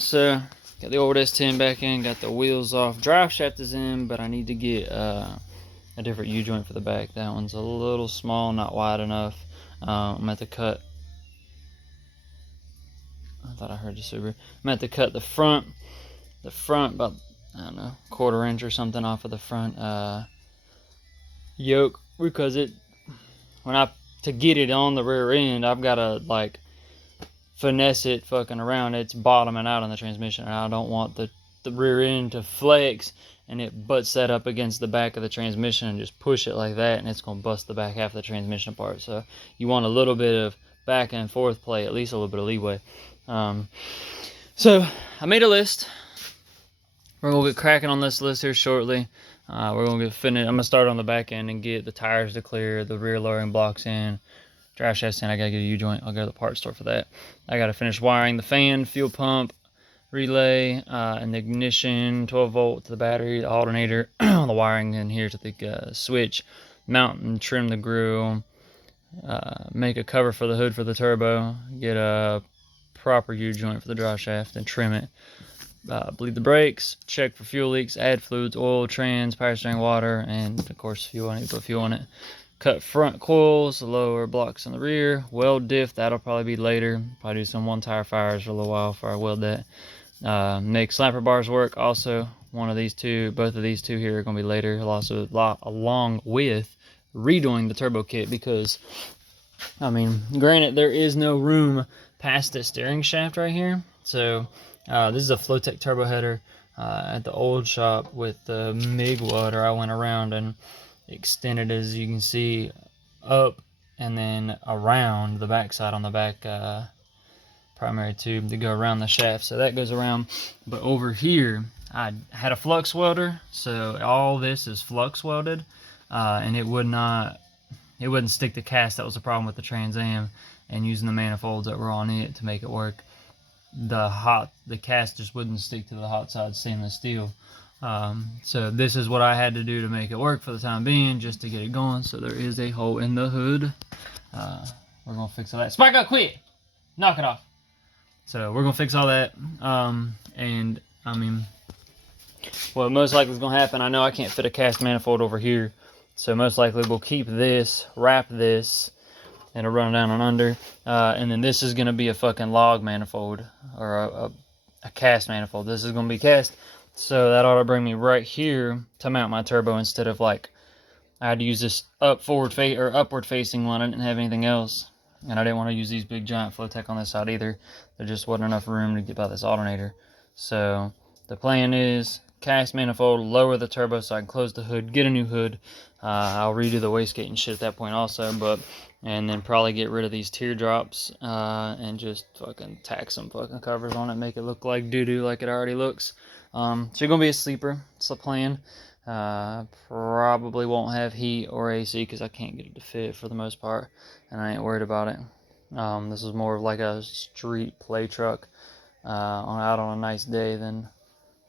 so got the old S10 back in, got the wheels off. Drive shaft is in, but I need to get a different U-joint for the back. That one's a little small, not wide enough. I'm at the cut. I thought I heard the Subaru. I'm at to cut the front about, I don't know, 1/4 inch or something off of the front yoke, because to get it on the rear end, I've got to like finesse it fucking around. It's bottoming out on the transmission, and I don't want the rear end to flex and it butts that up against the back of the transmission and just push it like that, and it's going to bust the back half of the transmission apart. So you want a little bit of back and forth play, at least a little bit of leeway. So I made a list. We're going to get cracking on this list here shortly. We're going to get finished. I'm going to start on the back end and get the tires to clear, the rear lowering blocks in, drive shaft in. I got to get a U-joint. I'll go to the parts store for that. I got to finish wiring the fan, fuel pump, relay, and the ignition, 12 volt to the battery, the alternator, the wiring in here to the switch, mount and trim the grill, make a cover for the hood for the turbo, get a proper U-joint for the drive shaft and trim it. Bleed the brakes, check for fuel leaks, add fluids, oil, trans, power steering, water, and of course fuel. I need to put fuel in it. Cut front coils, lower blocks in the rear, weld diff, that'll probably be later. Probably do some one tire fires for a little while before I weld that. Make slapper bars work, also one of these two, both of these two here are going to be later, along with redoing the turbo kit, because I mean, granted, there is no room past the steering shaft right here. So this is a Flowtech turbo header. At the old shop with the MIG welder, I went around and extended, as you can see, up and then around the backside on the back primary tube to go around the shaft. So that goes around. But over here, I had a flux welder, so all this is flux welded, and it wouldn't stick to cast. That was the problem with the Trans Am, and using the manifolds that were on it to make it work. The cast just wouldn't stick to the hot side stainless steel. So this is what I had to do to make it work for the time being, just to get it going. So there is a hole in the hood. We're gonna fix all that. Spike up, quit! Knock it off. So we're gonna fix all that. And I mean, what most likely is gonna happen, I know I can't fit a cast manifold over here, so most likely we'll keep this, wrap this, and it'll run down and under. And then this is going to be a fucking log manifold, or a cast manifold. This is going to be cast. So that ought to bring me right here to mount my turbo, instead of like, I had to use this upward facing one. I didn't have anything else. And I didn't want to use these big giant Flowtech on this side either. There just wasn't enough room to get by this alternator. So the plan is cast manifold, lower the turbo so I can close the hood, get a new hood. I'll redo the wastegate and shit at that point also, and then probably get rid of these teardrops and just fucking tack some fucking covers on it, make it look like doo-doo like it already looks. So you're gonna be a sleeper. It's the plan. Probably won't have heat or AC because I can't get it to fit for the most part, and I ain't worried about it. This is more of like a street play truck out on a nice day than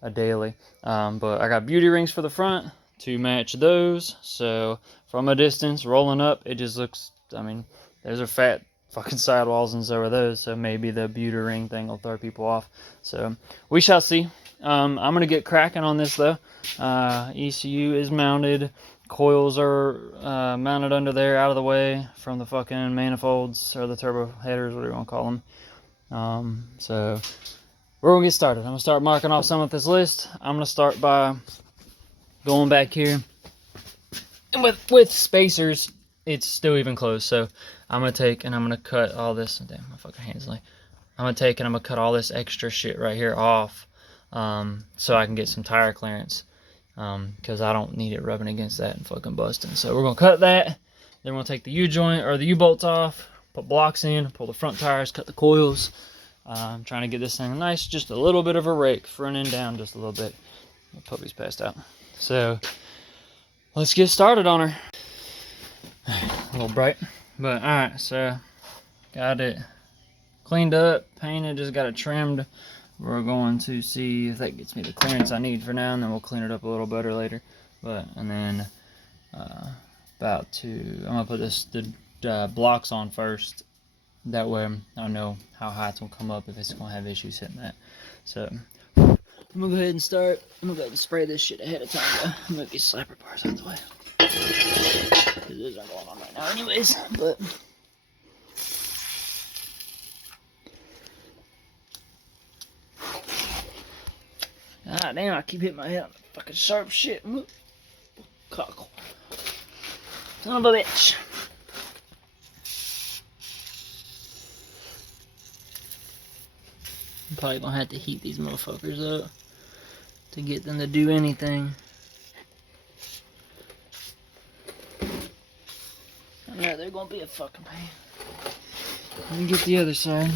a daily. But I got beauty rings for the front to match those, so from a distance rolling up, it just looks, I mean, those are fat fucking sidewalls and so are those, so maybe the beauty ring thing will throw people off. So we shall see. I'm gonna get cracking on this though. ECU is mounted, coils are mounted under there, out of the way from the fucking manifolds, or the turbo headers, whatever you want to call them. So we're gonna get started. I'm gonna start marking off some of this list. I'm gonna start by going back here, and with spacers, it's still even closed. So I'm gonna take and I'm gonna cut all this. Damn, my fucking hands like. I'm gonna take and I'm gonna cut all this extra shit right here off, so I can get some tire clearance, because I don't need it rubbing against that and fucking busting. So we're gonna cut that. Then we'll take the U-joint or the U-bolts off, put blocks in, pull the front tires, cut the coils. I'm trying to get this thing nice, just a little bit of a rake, front and down just a little bit. The puppy's passed out. So let's get started on her. A little bright, but alright, so got it cleaned up, painted, just got it trimmed. We're going to see if that gets me the clearance I need for now, and then we'll clean it up a little better later. And then I'm gonna put the blocks on first. That way I know how high it's gonna come up if it's gonna have issues hitting that. So I'm gonna go ahead and start. I'm gonna go ahead and spray this shit ahead of time though. I'm gonna get these slapper bars out of the way. Because those aren't going on right now anyways, but ah damn, I keep hitting my head on the fucking sharp shit. Cockle. Son of a bitch. I'm probably gonna have to heat these motherfuckers up to get them to do anything. I know they're gonna be a fucking pain. Let me get the other side.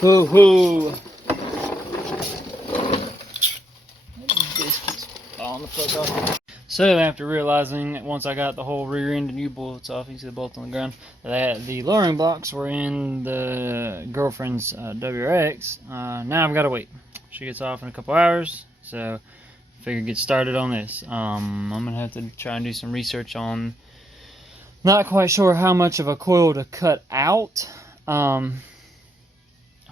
Hoo hoo! Biscuits falling the fuck off. So after realizing that once I got the whole rear end and U-bolts off, you see the bolts on the ground, that the lowering blocks were in the girlfriend's WRX. Now I've got to wait. She gets off in a couple hours, so I figured get started on this. I'm gonna have to try and do some research on. Not quite sure how much of a coil to cut out.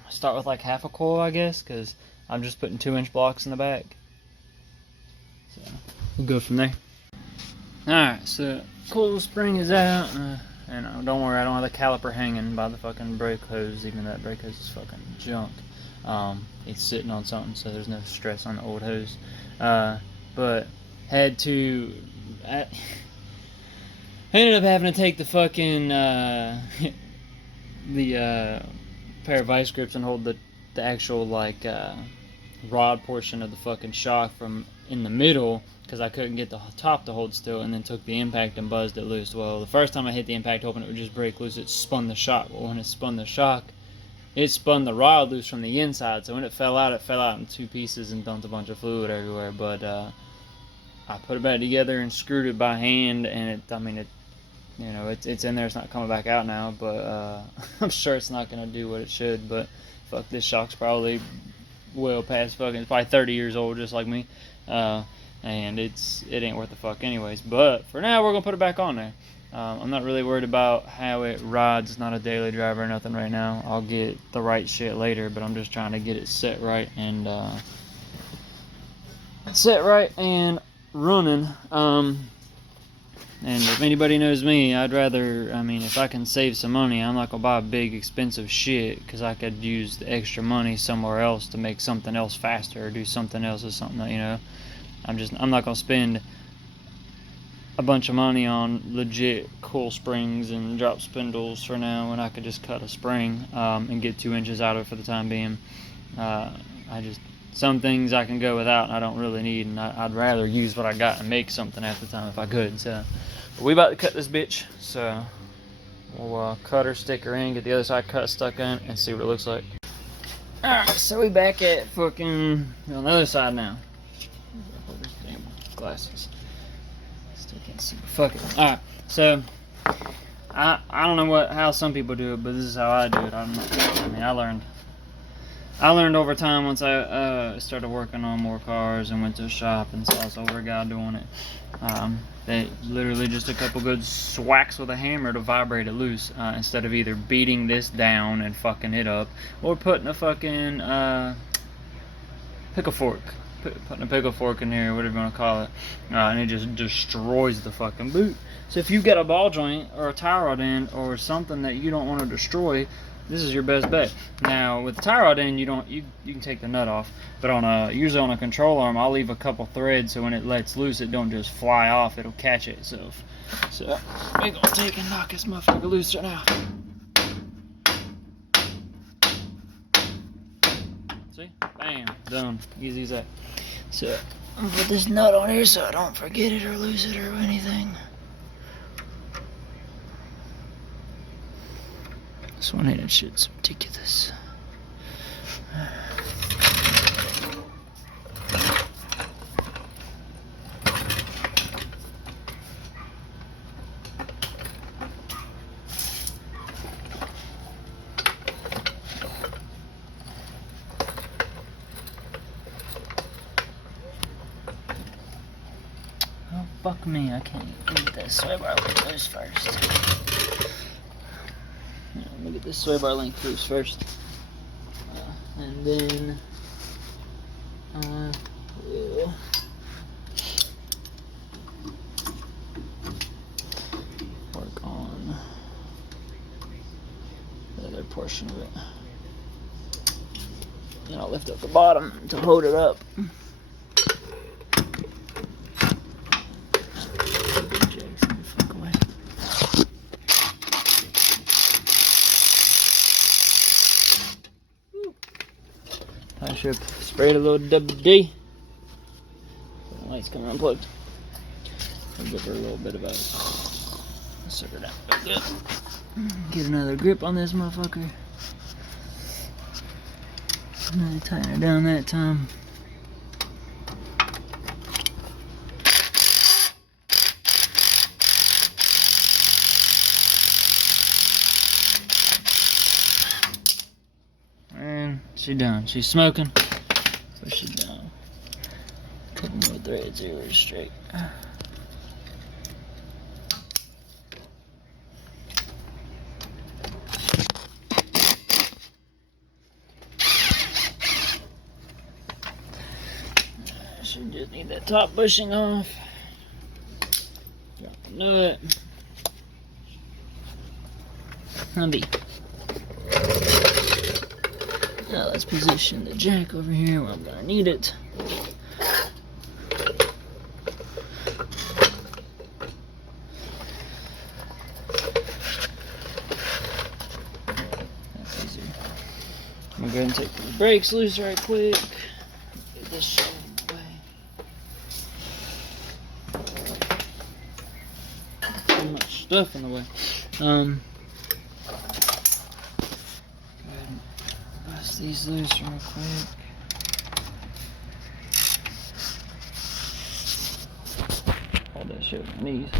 Start with like half a coil, I guess, because I'm just putting 2-inch blocks in the back. So we'll go from there. Alright, so coil spring is out. And don't worry, I don't have the caliper hanging by the fucking brake hose, even though that brake hose is fucking junk. It's sitting on something, so there's no stress on the old hose. But had to. I ended up having to take the fucking pair of vice grips and hold the actual like rod portion of the fucking shock from in the middle, because I couldn't get the top to hold still, and then took the impact and buzzed it loose. Well, the first time I hit the impact hoping it would just break loose, it spun the shock. Well, when it spun the shock, it spun the rod loose from the inside, so when it fell out in 2 pieces and dumped a bunch of fluid everywhere. But I put it back together and screwed it by hand, and you know, it's in there. It's not coming back out now, but I'm sure it's not gonna do what it should. But fuck, this shock's probably well past fucking. It's probably 30 years old, just like me, and it ain't worth the fuck anyways. But for now, we're gonna put it back on there. I'm not really worried about how it rides. It's not a daily driver or nothing right now. I'll get the right shit later, but I'm just trying to get it set right and running. And if anybody knows me, I'd rather, if I can save some money, I'm not going to buy big, expensive shit, because I could use the extra money somewhere else to make something else faster or do something else or something that, you know. I'm not going to spend a bunch of money on legit coil springs and drop spindles for now when I could just cut a spring and get 2 inches out of it for the time being. Some things I can go without and I don't really need, and I'd rather use what I got and make something half the time if I could. So, but we about to cut this bitch, so we'll cut her, stick her in, get the other side cut, stuck in, and see what it looks like. Alright, so we back at fucking on the other side now. Damn glasses. Still can't see. Fuck it. Alright, so I don't know how some people do it, but this is how I do it. I learned over time once I started working on more cars and went to a shop and saw some other guy doing it. They literally just a couple good swacks with a hammer to vibrate it loose, instead of either beating this down and fucking it up or putting a fucking pickle fork. Putting a pickle fork in here, whatever you want to call it, and it just destroys the fucking boot. So if you've got a ball joint or a tie rod end or something that you don't want to destroy, this is your best bet. Now with the tie rod end, you can take the nut off, but usually on a control arm, I'll leave a couple threads so when it lets loose, it don't just fly off. It'll catch it itself. So we're gonna take and knock this motherfucker loose right now. See? Bam, done. Easy as that. So I'm gonna put this nut on here so I don't forget it or lose it or anything. This 1/8 shit's ridiculous. Oh, fuck me, I can't get that sway bar link loose first. Yeah, let me get this sway bar link loose first. And then, we'll work on the other portion of it. Then I'll lift up the bottom to hold it up. I should have sprayed a little WD. The light's coming unplugged. I'll give her a little bit of a set her down. Good. Get another grip on this motherfucker. And tighten it down that time. She's done. She's smoking. Push it down. Couple more threads here, we're straight. Should just need that top bushing off. Drop the nut. Humby. Now let's position the jack over here where I'm gonna need it. That's easier. I'm gonna go ahead and take the brakes loose right quick. Get this shit in the way. Too much stuff in the way. These loose real quick. Hold that shit with my knees.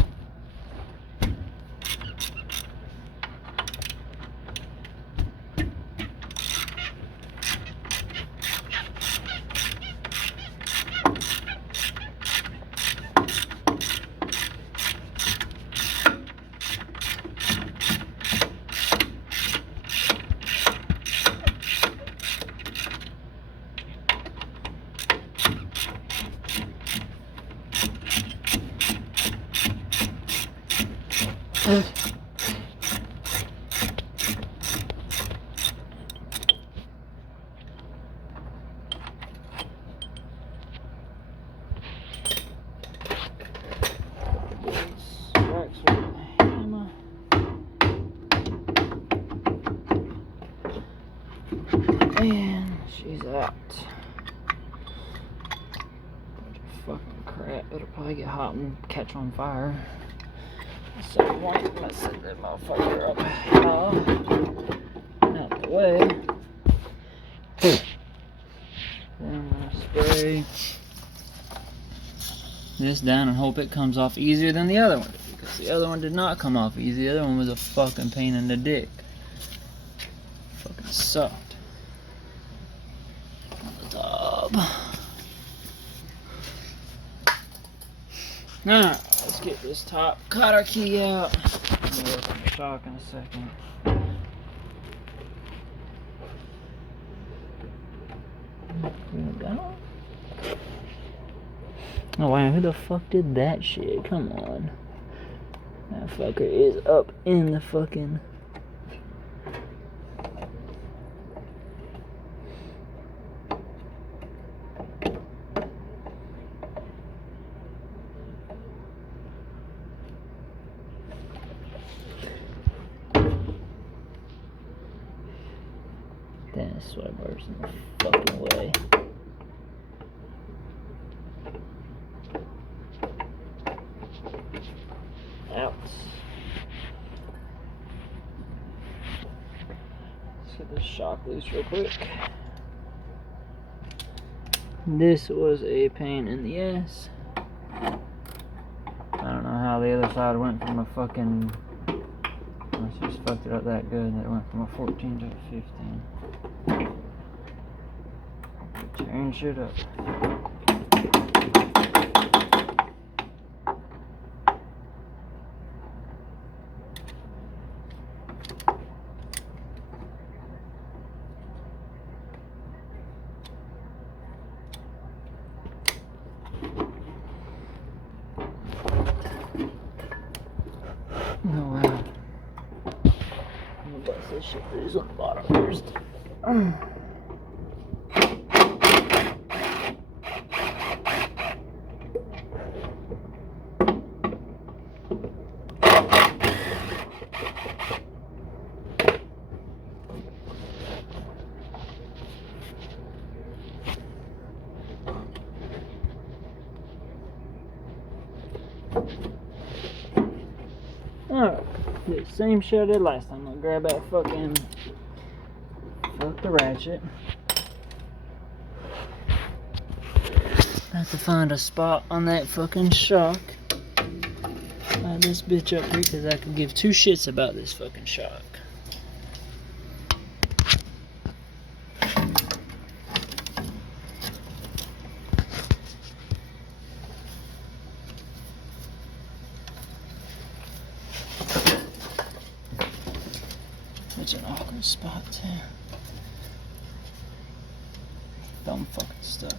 And she's out. Fucking crap. It'll probably get hot and catch on fire. So I'm gonna set that motherfucker up out the way. Then I'm gonna spray this down and hope it comes off easier than the other one did, because the other one did not come off easy. The other one was a fucking pain in the dick. Fucking sucked. On the top. Alright, let's get this top cotter key out. I'm gonna work on the shock in a second. Oh wow, who the fuck did that shit? Come on. That fucker is up in the fucking... Damn, sweat bars in the fucking way. Out. get this shock loose real quick. This was a pain in the ass. I don't know how the other side went from a fucking... I just fucked it up that good that it went from a 14 to a 15. Tearing shit up. Oh wow. I'm gonna bust this shit loose on the bottom first. Alright, do the same shit I did last time. I'm gonna grab that fuck the ratchet. I have to find a spot on that fucking shock. Line this bitch up here because I could give two shits about this fucking shock. It's an awkward spot too. Dumb fucking stuff.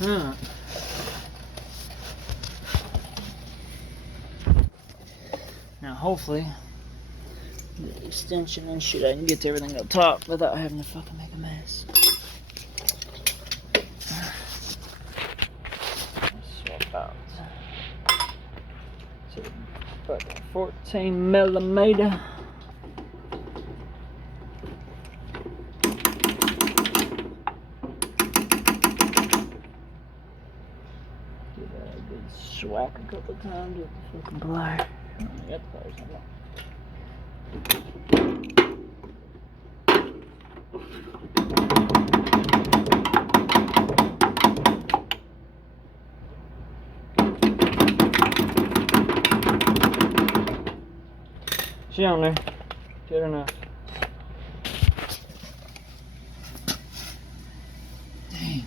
Huh. Now hopefully the extension and shit I can get to everything up top without having to fucking make a mess. Swap out. So fucking 14 millimeter. Whack a couple times with the fucking plier. Oh, I got the pliers on. She on there. Get her enough. Dang.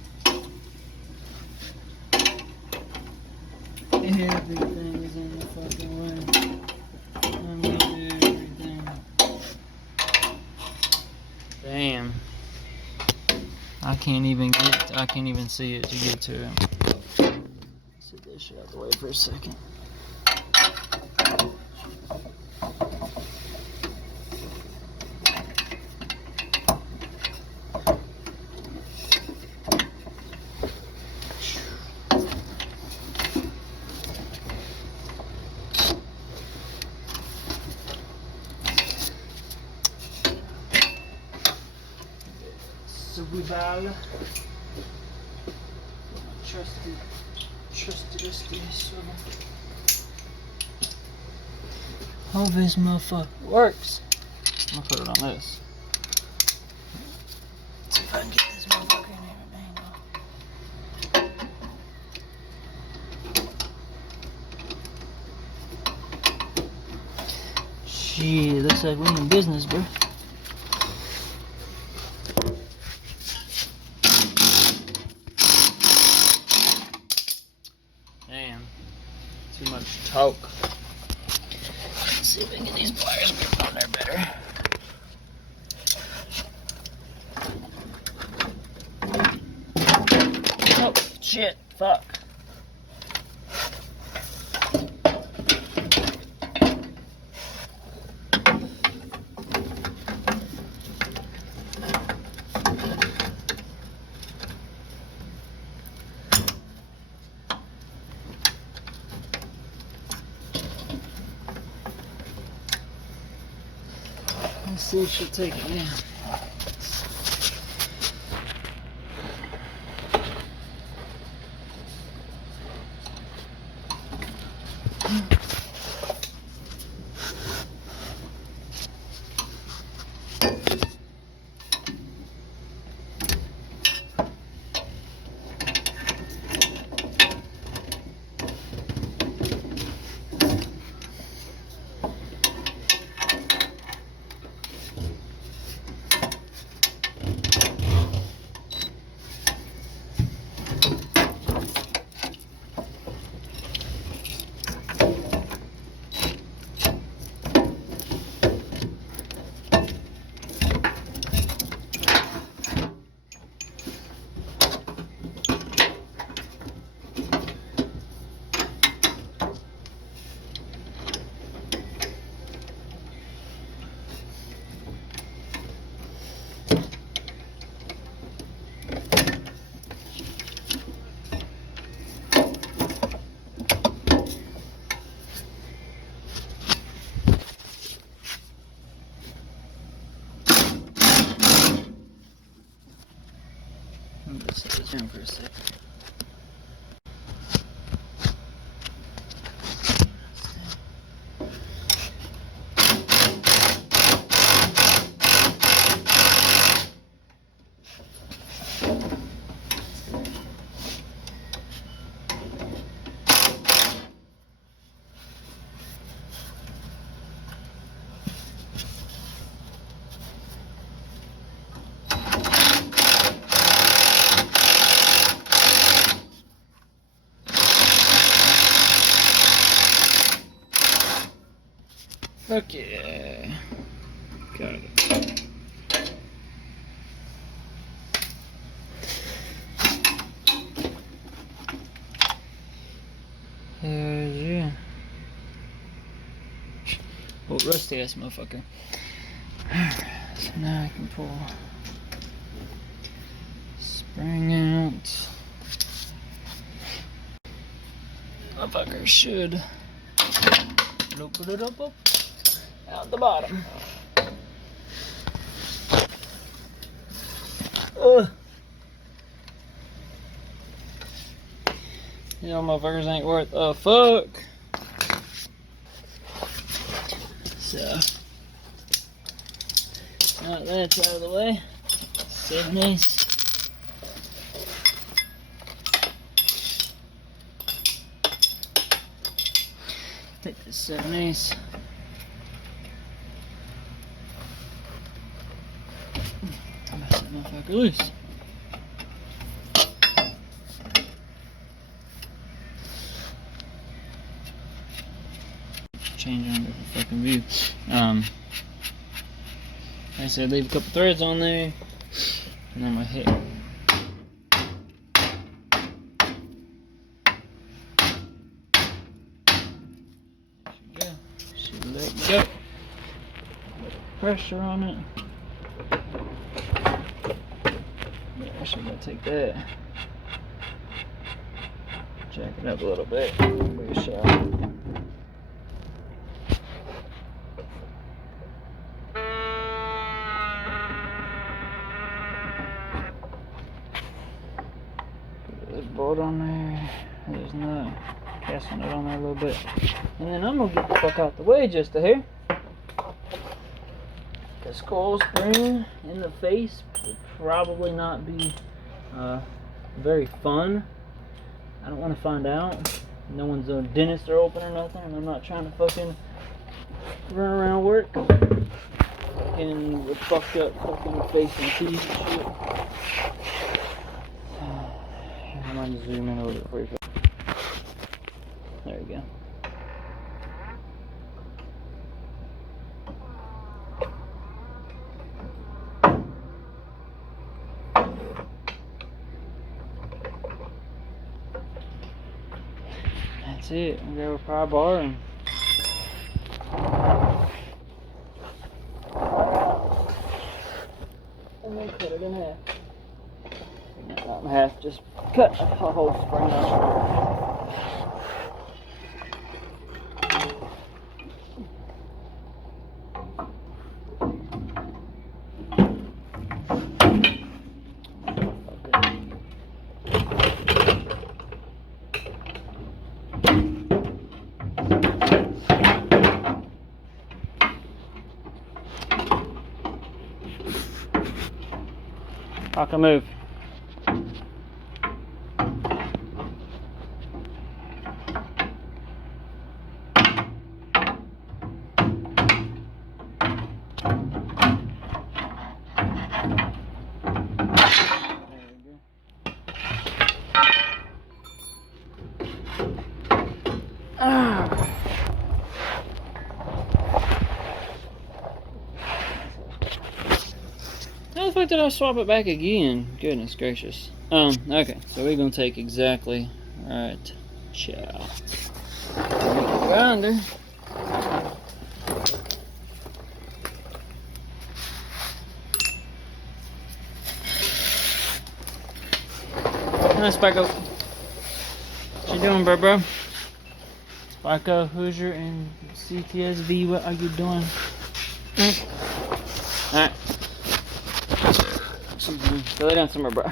Everything is in the fucking way. I mean, everything. Damn. I can't even see it to get to it. Set this shit out of the way for a second. Survival. Trusty swivel. Hope this motherfucker works. I'm gonna put it on this. Let's see if I can get this motherfucker in here. Shit, looks like we in business, bro. Damn, too much talk. Let's see if I can get these pliers on there better. Oh, shit, fuck. Let's see if she'll take it now. set this down for a sec. Okay. Got it. Yeah. Oh, rusty ass motherfucker. Alright, so now I can pull spring out. Motherfucker should open it up out the bottom. Ugh. You know, motherfuckers ain't worth a fuck. So, now that's out of the way. 7/8. Take this 7/8. Bust that motherfucker loose. Change on the fucking view. Like I said, leave a couple threads on there, and then my hit. Should let go. Pressure on it. I should go take that. Jack it up a little bit. Give it a shot. Bolt on there. There's not. Casting it on there a little bit. And then I'm gonna get the fuck out the way just a hair. This coil spring in the face would probably not be very fun. I don't want to find out. No one's a dentist or open or nothing, and I'm not trying to fucking run around work fucking with fucked up fucking face and teeth and shit. I might zoom in a little bit for you. There you go. That's it. We grab a pry bar and then cut it in half. Not in half, just cut a whole spring out. I can move. How the fuck did I swap it back again? Goodness gracious. Okay, so we're gonna take exactly right chow. Grinder. Hi, Spyco. What you doing, bro? Spyco, Hoosier, and CTSV, what are you doing? Alright. Go lay down somewhere, bro.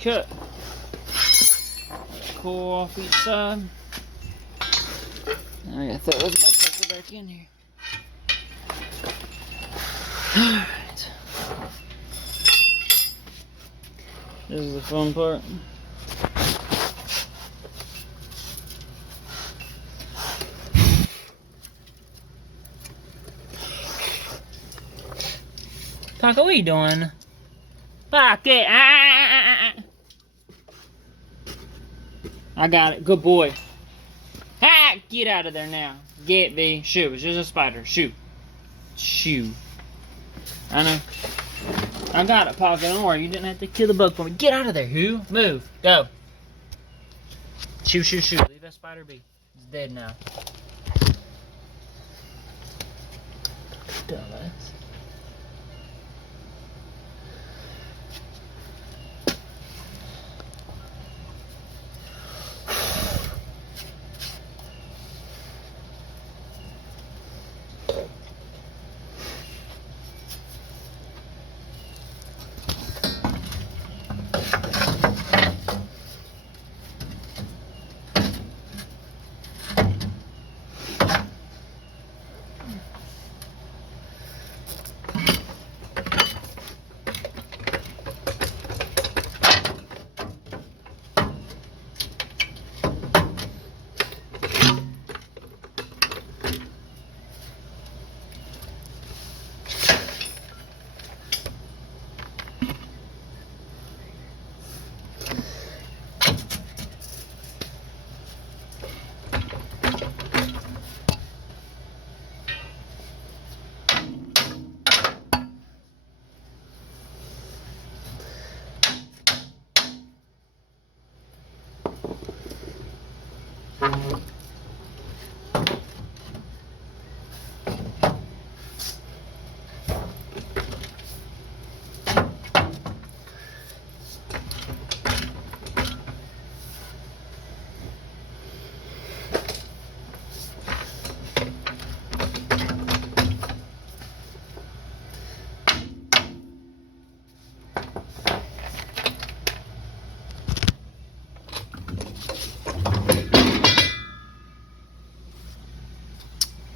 cut. Coil off each side. I gotta throw this motherfucker back in here. Alright. This is the fun part. Taco, what are you doing? Fuck it. I got it. Good boy. Ha! Get out of there now. Get the shoo. It's just a spider. Shoo. Shoo. I know. I got it, Paco. Don't worry. You didn't have to kill the bug for me. Get out of there, who? Move. Go. Shoo, shoo, shoo. Leave that spider be. It's dead now. Dumbass.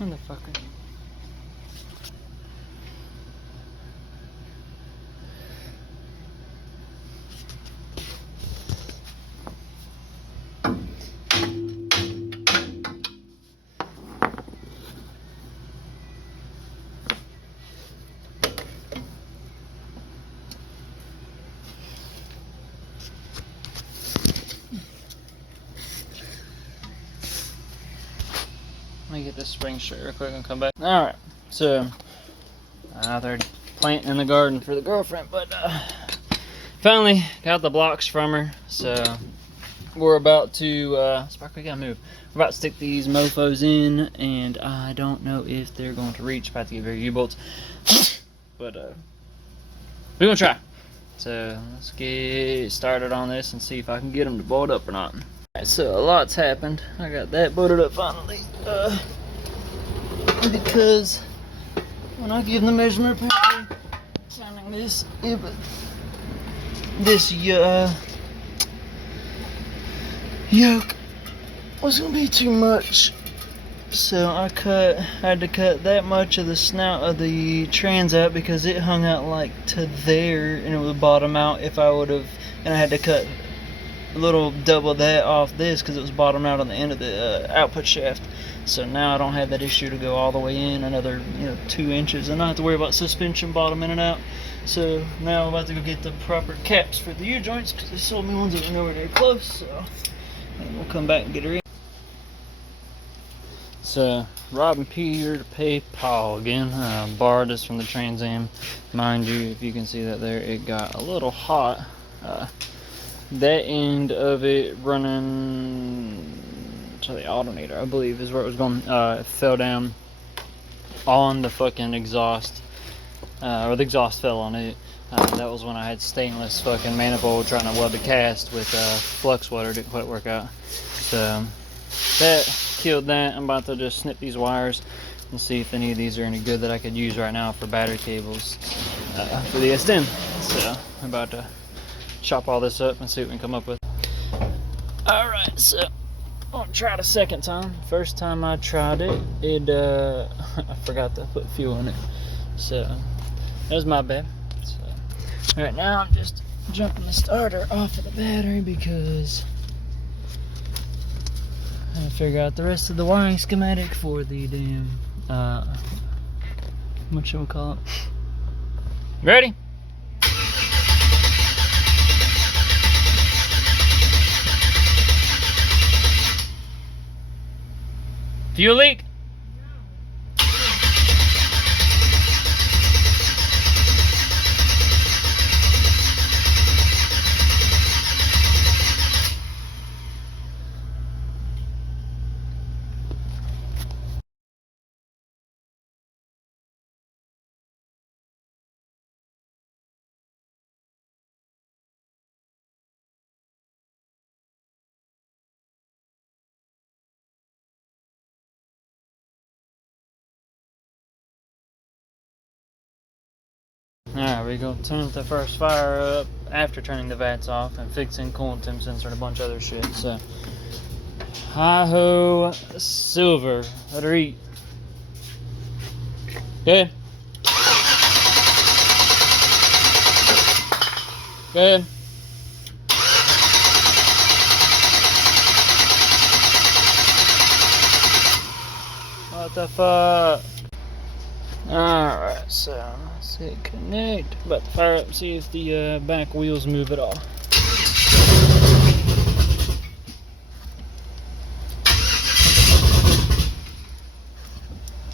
Motherfucker. Let me get this spring straight real quick and come back. Alright, so they're planting in the garden for the girlfriend, but finally got the blocks from her. So we're about to Spark, we gotta move. We're about to stick these mofos in, and I don't know if they're going to reach. About to get very U-bolts, but we're gonna try. So let's get started on this and see if I can get them to bolt up or not. Alright, so a lot's happened. I got that bolted up finally. Because when I give the measurement paper, sounding this, this yoke was gonna be too much, so I had to cut that much of the snout of the trans out because it hung out like to there and it would bottom out if I would have, and I had to cut a little double that off this because it was bottom out on the end of the output shaft. So now I don't have that issue to go all the way in another 2 inches and not have to worry about suspension bottoming in and out. So now I'm about to go get the proper caps for the U-joints because they sold me ones that were nowhere near close. So and we'll come back and get her in. So robbing Peter to pay Paul again. Borrowed this from the Trans Am. Mind you, if you can see that there, it got a little hot. That end of it running to the alternator, I believe, is where it was going. It fell down on the fucking exhaust, or the exhaust fell on it. That was when I had stainless fucking manifold trying to weld the cast with flux welder. Didn't quite work out. So that killed that. I'm about to just snip these wires and see if any of these are any good that I could use right now for battery cables for the S10. So I'm about to chop all this up and see what we can come up with. Alright, so I'm gonna try it a second time. First time I tried it, I forgot to put fuel in it. So that was my bad. So, alright, now I'm just jumping the starter off of the battery because I gotta figure out the rest of the wiring schematic for the damn what should we call it? Ready? Fuel leak? Alright, we're going to turn the first fire up after turning the vats off and fixing coolant temp sensor and a bunch of other shit. So, hi-ho, silver. Let her eat. Good. Good. What the fuck? Alright, so let's hit connect. About to fire up and see if the back wheels move at all.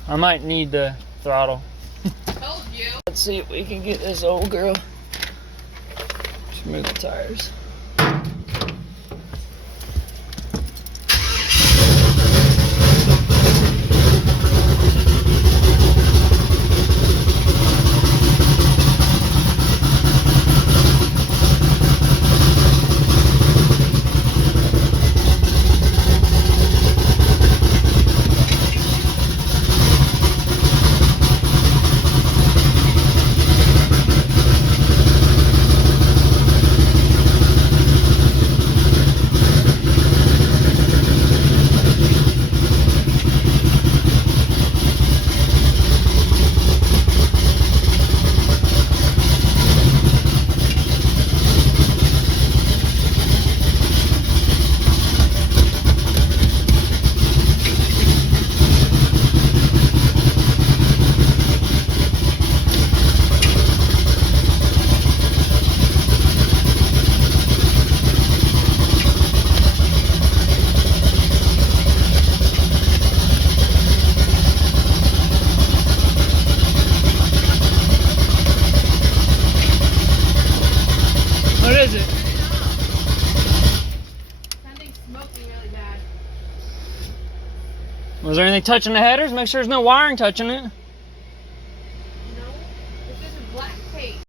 I might need the throttle. Told you. Let's see if we can get this old girl. Just move the tires. What is it? Something's smoking really bad. Was there anything touching the headers? Make sure there's no wiring touching it.